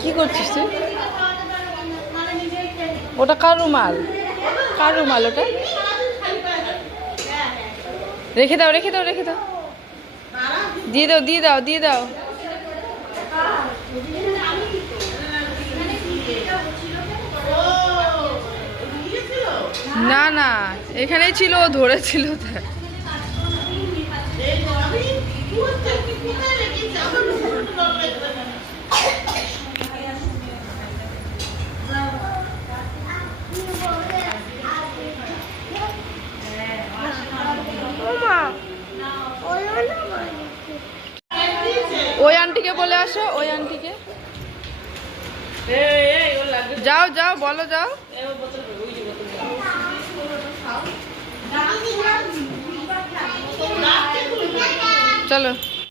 কি করছিস তুই? ওটা কার রুমাল কার রুমাল ওটা? রেখে দাও রেখে দাও রেখে দাও। দিয়ে দাও দিয়ে দাও দিয়ে দাও। না না, এখানেই ছিল ধরেছিল তাই ওই আন্টিকে বলে আসো ওই আন্টিকে। যাও যাও বলো যাও। চলো।